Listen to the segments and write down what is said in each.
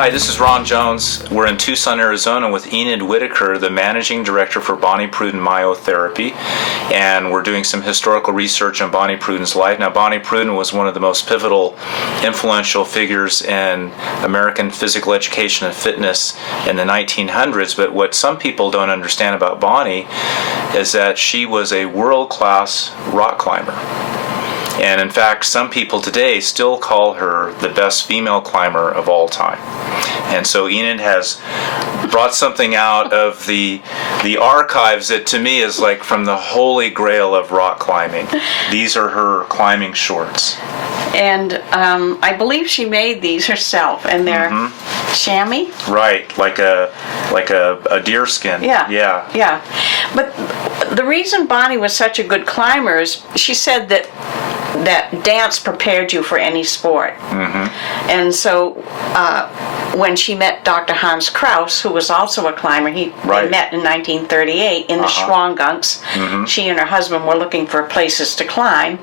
Hi, this is Ron Jones. We're in Tucson, Arizona with Enid Whittaker, the Managing Director for Bonnie Prudden Myotherapy, and we're doing some historical research on Bonnie Prudden's life. Now, Bonnie Prudden was one of the most pivotal, influential figures in American physical education and fitness in the 1900s, but what some people don't understand about Bonnie is that she was a world-class rock climber. And in fact, some people today still call her the best female climber of all time. And so Enid has brought something out of the archives that to me is like from the holy grail of rock climbing. These are her climbing shorts. And I believe she made these herself, and they're chamois. Right, like a deer skin. Yeah. But the reason Bonnie was such a good climber is she said that dance prepared you for any sport. And so when she met Dr. Hans Kraus, who was also a climber, they met in 1938 in the Gunks. She and her husband were looking for places to climb,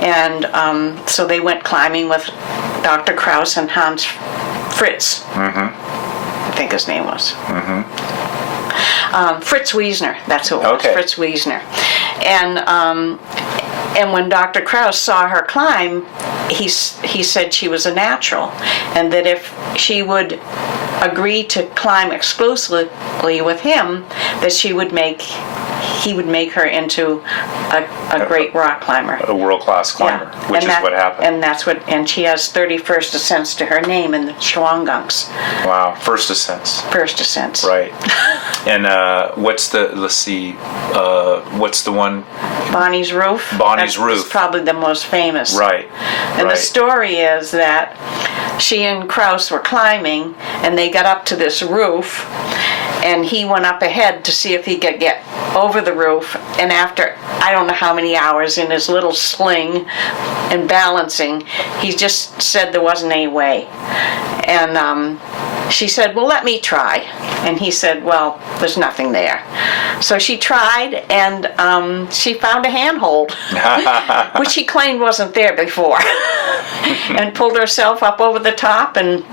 and so they went climbing with Dr. Kraus and Hans Fritz. I think his name was. Fritz Wiesner, that's who it was, Fritz Wiesner. And when Dr. Kraus saw her climb, he said she was a natural, and that if she would agree to climb exclusively with him, that he would make her into a great rock climber. A world-class climber, which is what happened. And she has 31st Ascents to her name in the Gunks. Wow, First Ascents. First Ascents. Right. And what's the one? Bonnie's Roof. Bonnie's Roof. Is probably the most famous. Right. And the story is that she and Kraus were climbing, and they got up to this roof, and he went up ahead to see if he could get over the roof, and after I don't know how many hours in his little sling and balancing, he just said there wasn't any way. And she said, well, let me try. And he said, well, there's nothing there. So she tried, and she found a handhold, which she claimed wasn't there before, and pulled herself up over the top and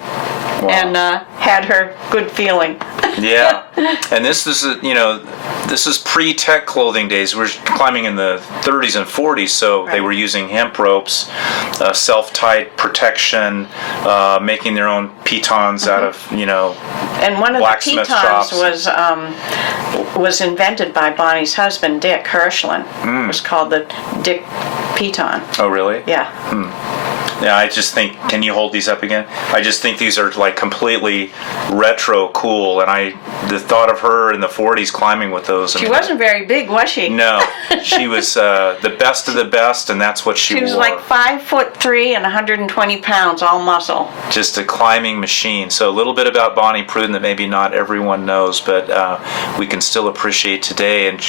had her good feeling. Yeah, and this is pre-tech clothing days. We're climbing in the 30s and 40s, so they were using hemp ropes, self-tied protection, making their own pitons out of And one of the pitons was invented by Bonnie's husband, Dick Hirschland. It was called the Dick Piton. Oh, really? Yeah. Yeah, I just think, can you hold these up again? I just think these are like completely retro cool, and the thought of her in the 40s climbing with those. She wasn't very big, was she? No, she was the best of the best, and that's what she wore. She was like 5'3" and 120 pounds, all muscle. Just a climbing machine. So a little bit about Bonnie Prudden that maybe not everyone knows, but we can still appreciate today. And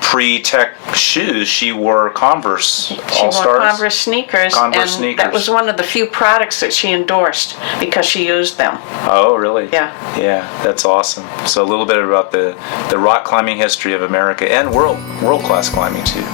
pre-tech shoes, she wore Converse All-Stars. She wore Converse sneakers. Sneakers. That was one of the few products that she endorsed because she used them. Oh, really? Yeah. Yeah, that's awesome. So a little bit about the rock climbing history of America and world-class climbing too.